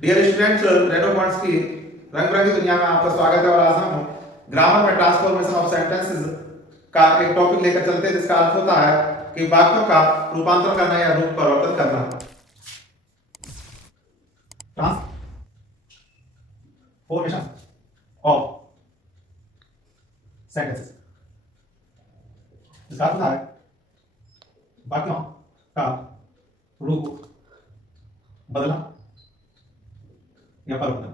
Dear students, Reno points की रंग बिरंगी दुनिया में आपका स्वागत है। और आज हम ग्रामर में ट्रांसफॉर्मेशन ऑफ सेंटेंसेस का एक टॉपिक लेकर चलते हैं, जिसका अर्थ होता है कि वाक्यों का रूपांतरण करना या रूप परिवर्तन करना। ट्रांसफॉर्मेशन ऑफ सेंटेंसेस, इसका अर्थ होता है वाक्यों का रूप बदलना या परिवर्तन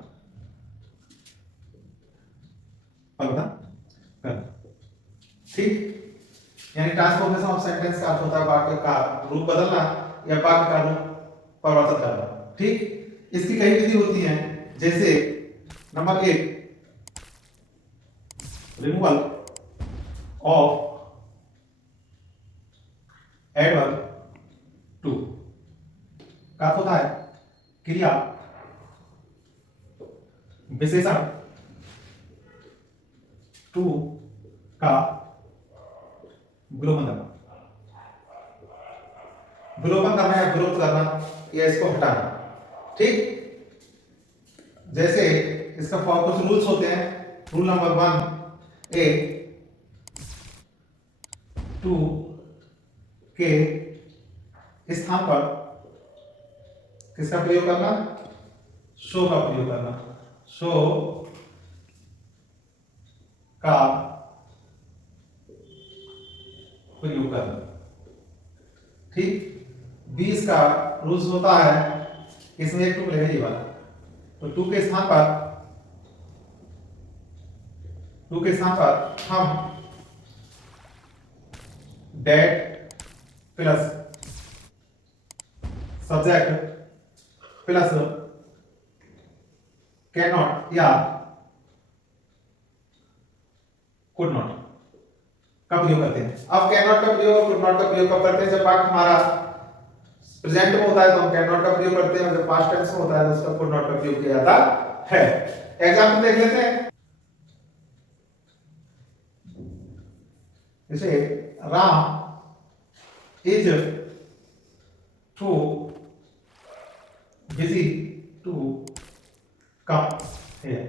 परिवर्तन करना। ठीक, यानी ट्रांसफॉर्मेशन ऑफ सेंटेंस का अर्थ होता है वाक्य का रूप बदलना या वाक्य का रूप परिवर्तन करना। ठीक, इसकी कई विधि होती हैं, जैसे number 1, removal of adverb too का अर्थ होता है क्रिया विशेषण टू का विलोपन करना या विरोध करना या इसको हटाना। ठीक, जैसे इसका कुछ रूल्स होते हैं। रूल नंबर 1, ए टू के स्थान पर किसका प्रयोग करना? शो का प्रयोग करना। शो का प्रयोग करना। ठीक, 20 का रूल्स होता है, इसमें एक टू मिलेगा ये वाला, तो टू के स्थान पर हम that plus subject plus can not या कुड नॉट का प्रयोग करते हैं। अब कैन नॉट का प्रयोग और कुड नॉट का प्रयोग कब करते हैं? जब वाक्य हमारा प्रेजेंट में होता है तो हम कैन नॉट का प्रयोग करते हैं, और जब पास्ट टेंस में होता है तो उसका कुड नॉट का प्रयोग किया जाता है। एग्जांपल देख लेते हैं। जैसे Ram is too busy to come here.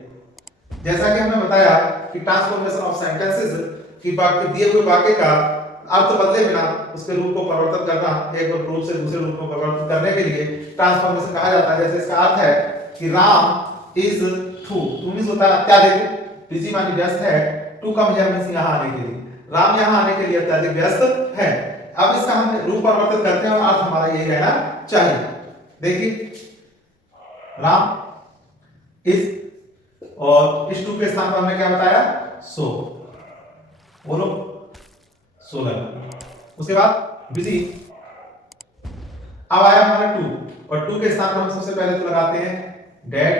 जैसा कि हमने बताया कि ट्रांसफॉर्मेशन ऑफ सेंटेंसेस की वाक्य दिए हुए वाक्य का अर्थ बदले बिना उसके रूप को परिवर्तन करना, एक रूप से दूसरे रूप में परिवर्तित करने के लिए ट्रांसफॉर्मेशन कहा जाता है। जैसे इसका अर्थ है कि राम इज टू मींस होता है अत्यधिक, बिजी मानी व्यस्त है, टू कम हियर मींस यहां आने के लिए। राम यहां आने के लिए अत्यधिक व्यस्त है। अब इसका हम रूप परिवर्तित करते हैं और अर्थ हमारा यही रहना चाहिए। देखिए, राम इज और इस टू के स्थान पर हमने क्या बताया? सो। बोलो, सो लगा। उसके बाद बिजी, अब आया हमारा टू, और टू के स्थान पर हम सबसे पहले तो लगाते हैं डेट।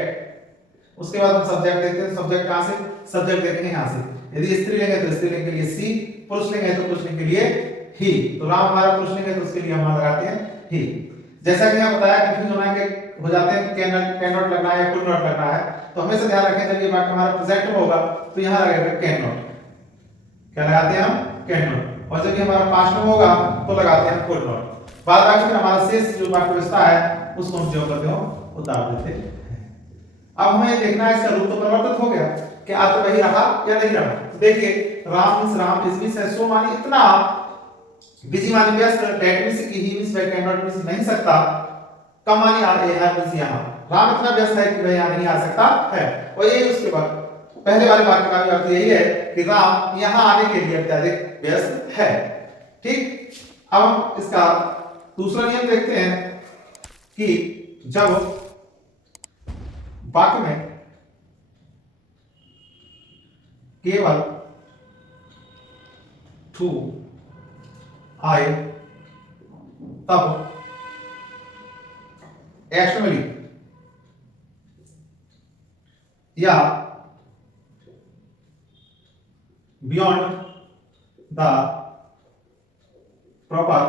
उसके बाद हम सब्जेक्ट देखते हैं। सब्जेक्ट कहां से? सब्जेक्ट देखेंगे यहां से। यदि स्त्रीलिंग है तो स्त्रीलिंग के लिए सी, पुरुषलिंग है तो पुरुषलिंग के लिए ही। तो राम हमारा पुरुषलिंग है तो उसके लिए हम लगाते हैं ही। जैसा कि मैं बताया, कंफ्यूज हो जाते हैं कैन नॉट लगना है या कुड नॉट लगना है, तो हमेशा ध्यान रखें जब ये वाक्य हमारा प्रेजेंट में होगा तो यहां लगेगा कैन नॉट। क्या लगाते हैं हम? Can not. और जब ये हमारा पास्ट में होगा तो लगाते हैं कुड नॉट। बाद बाकी फिर हमारा शेष जो वाक्य बचता है उसको हम जो करते हो उतार देते हैं। अब हमें देखना है इसका रूप तो परिवर्तित हो गया, क्या अर्थ वही रहा या नहीं रहा। तो देखिए, राम इज मींस है, सो मानी इतना, बिजी मानी व्यस्त, डेट मींस की, ही means by can not means नहीं सकता, कम मानी आ रही है मींस यहां। राम इतना व्यस्त है कि वह यहां नहीं आ सकता है। और यही उसके बाद पहले वाले वाक्य का भी अर्थ यही है कि राम यहां आने के लिए अत्यधिक व्यस्त है। ठीक, अब हम इसका दूसरा नियम देखते हैं कि जब वाक्य में केवल टू आए तब एक्सटर्नली या बियॉन्ड द प्रॉपर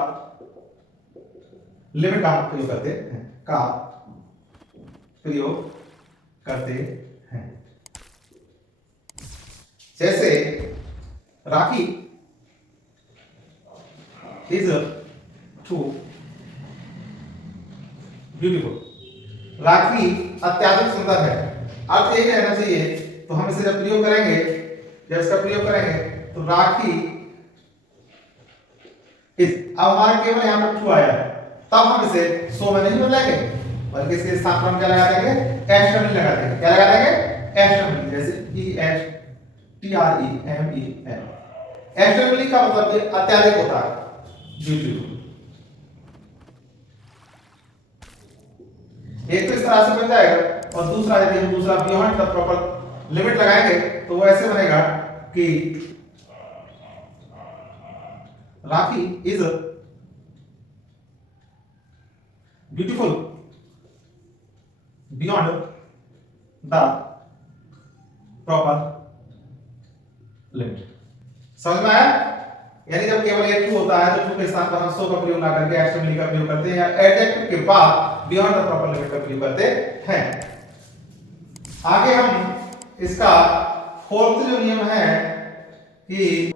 लिमिट का प्रयोग करते हैं। जैसे राखी इज टू ब्यूटीफुल राखी अत्यधिक सुंदर है, अर्थ यही रहना चाहिए। तो हम इसे जब प्रयोग करेंगे, जब इसका प्रयोग करेंगे तो राखी इस, अब हमारा केवल यहाँ पर ट्रू आया है, तब हम इसे सो में नहीं बदलेंगे, बल्कि इसके स्थान पर हम क्या लगा देंगे, एस्ट्रेमली लगा देंगे। क्या लगा देंगे, एस्ट्रेमली, जैसे E S T R E M E L. Extremely का मतलब ये अत्यधिक होता है, ब्यूटीफुल। एक तो इस तरह से बन जाएगा, और दूसरा यदि हम दूसरा बियॉन्ड द प्रॉपर लिमिट लगाएंगे तो वो ऐसे बनेगा कि Rakhi is beautiful beyond the proper limit. समझ में आया? यानी जब केवल एक ट्रू होता है तो ट्रू के स्थान पर हम सो का प्रयोग ना करके एस्ट्रेमली का प्रयोग करते हैं, या एडजेक्टिव के बाद बियॉन्ड द प्रॉपर लिमिट का प्रयोग करते हैं। आगे हम इसका फोर्थ जो नियम है कि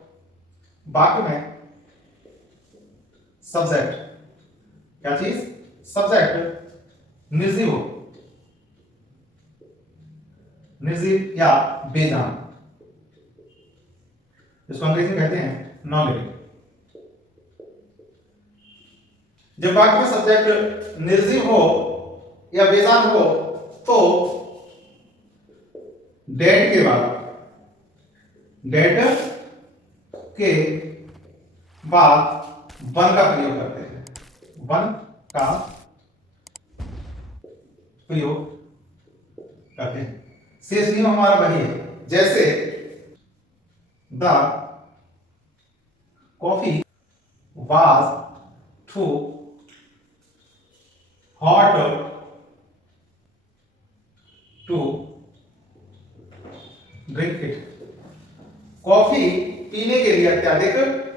वाक्य में सब्जेक्ट, क्या चीज, सब्जेक्ट निर्जीव हो, निर्जीव या बेजान, इसको अंग्रेजी में कहते हैं नॉन लिविंग। जब वाक्य में सब्जेक्ट निर्जीव हो या बेजान हो तो डेट के बाद, डेट के बाद वन का प्रयोग करते हैं, वन का प्रयोग करते हैं। शेष नियम हमारा वही है, जैसे the coffee was too hot to drink it. Coffee पीने के लिए अत्यधिक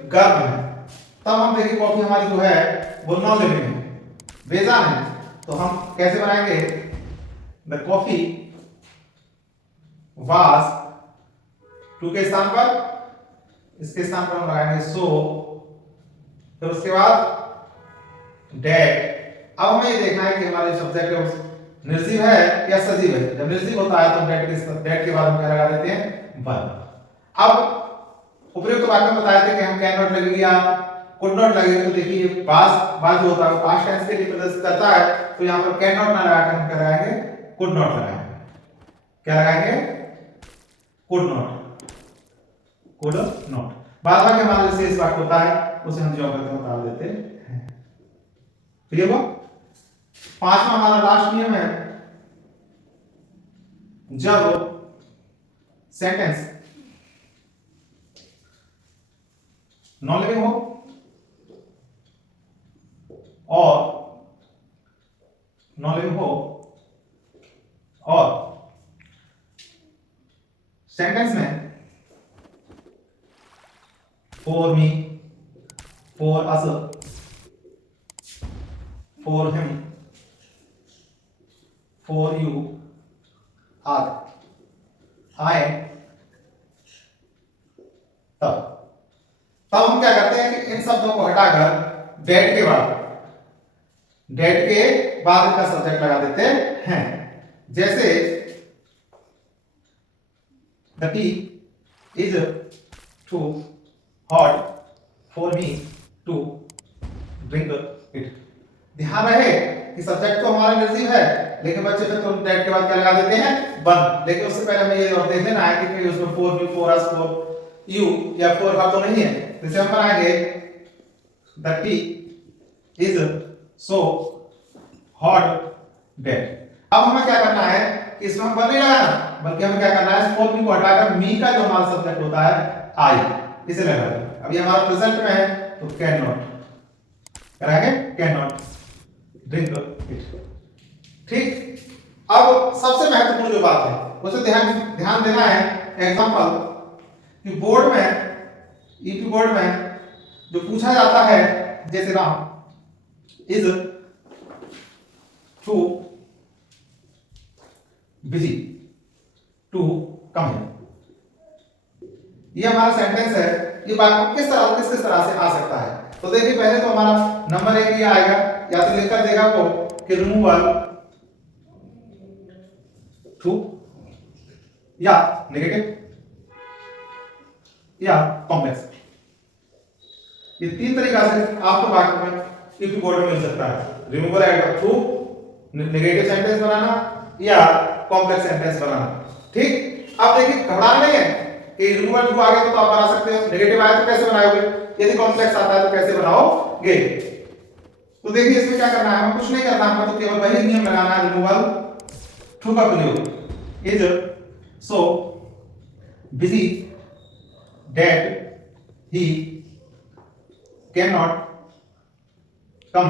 गर्म है, तब हम देखिए कॉफी हमारी जो है वो नॉन लिविंग है, बेजान है, तो हम कैसे बनाएंगे, द कॉफी वाज, टू के स्थान पर, इसके स्थान पर हम लगाएंगे सो, फिर उसके बाद डेट। अब हमें ये देखना है कि हमारा जो सब्जेक्ट है निर्जीव है या सजीव है। जब निर्जीव होता है तो डेट के बाद हम क्या लगा देते हैं, वन। अब उपयुक्त वाक्य में बताया था कि हम कैन नॉट लगेगी या कुड नॉट लगेगी, तो देखिए वाज जो होता है पास्ट टेंस के लिए प्रदर्शित करता है, तो यहाँ पर कैन नॉट ना लगाकर हम क्या लगाएंगे, कुड नॉट लगाएंगे। क्या लगाएंगे, कुड नॉट, कुड नॉट। बाद में हमारा जो शेष वाक्य होता है उसे हम जो करते हैं उतार देते हैं। क्लियर हुआ? पांचवा हमारा लास्ट नियम है, जब सेंटेंस नॉन लिविंग हो और नॉन लिविंग हो और सेंटेंस में for me, for us, for him, for you आए, तब हम क्या करते हैं कि इन शब्दों को हटाकर डेट के बाद, डेट के बाद इनका सब्जेक्ट लगा देते हैं। जैसे the tea is too hot for me to drink it. ध्यान रहे कि सब्जेक्ट तो हमारा निर्जीव है, लेकिन बच्चे फिर तो डेट के बाद क्या लगा देते हैं, वन। लेकिन उससे पहले हमें ये और देख लेना है कि उसमें for me, for us, for you या फॉर हर तो नहीं है। जैसे हम बनाएंगे the tea is so hot that. अब हमें क्या करना है कि इसमें हम वन नहीं लगाना, बल्कि हमें क्या करना है, फॉर मी को हटाकर मी का जो हमारा सब्जेक्ट होता है आई, इसे लगा देंगे। अब ये हमारा प्रेजेंट में है तो कैन नॉट कराएंगे, कैन नॉट ड्रिंक इट। ठीक, अब सबसे महत्वपूर्ण जो बात है उसे ध्यान देना है। एग्जांपल कि बोर्ड में, ईपी बोर्ड में जो पूछा जाता है, जैसे Ram is too busy to come here, ये हमारा सेंटेंस है। ये वाक्य किस तरह से आ सकता है, तो देखिए पहले तो हमारा नंबर एक ये आएगा, या तो लिखकर देगा वो कि रिमूवल ट्रू या नेगेटिव या कॉम्प्लेक्स। ये तीन तरीका से आपको वाक्य में ईपी बोर्ड में मिल सकता है, रिमूवल एड ट्रू, नेगेटिव सेंटेंस बनाना या कॉम्प्लेक्स सेंटेंस बनाना। ठीक, अब देखिए घबराना नहीं है कि रिमूवल ट्रू आ गया तो आप बना सकते हो, नेगेटिव आया तो कैसे बनाओगे, यदि कॉम्प्लेक्स आता है तो कैसे बनाओगे। तो देखिए इसमें क्या करना है, हमें कुछ नहीं करना, हमें तो केवल वही नियम लगाना है, रिमूवल ट्रू का प्रयोग। Is so busy that he can not come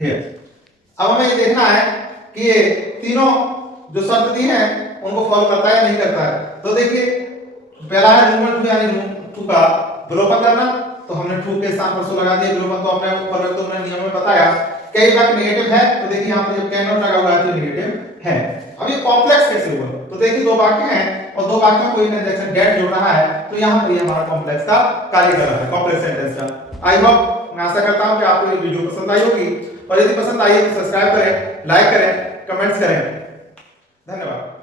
here. अब हमें ये देखना है कि ये तीनों जो शब्द दिए हैं उनको फॉलो करता है या नहीं करता है। तो देखिए पहला है रिमूवल ट्रू यानी ट्रू का विलोपन करना, तो हमने ट्रू के स्थान पर सो लगा दिया, विलोपन तो हमने ऊपर तो हमने नियम में बताया। कई बार नेगेटिव है तो देखिए यहां पर जब कैन नॉट लगा हुआ है तो नेगेटिव है। अब ये कॉम्प्लेक्स कैसे हुआ, तो देखिए दो वाक्य हैं और दो वाक्यों में कोई कंजंक्शन डेट जोड़ रहा है, तो यहां पर ये हमारा कॉम्प्लेक्स का कार्य कर रहा है, कॉम्प्लेक्स सेंटेंस का। आई होप, मैं आशा करता हूं कि आपको ये वीडियो पसंद आई होगी, और यदि पसंद आई है तो सब्सक्राइब करें, लाइक करें, कमेंट्स करें। धन्यवाद।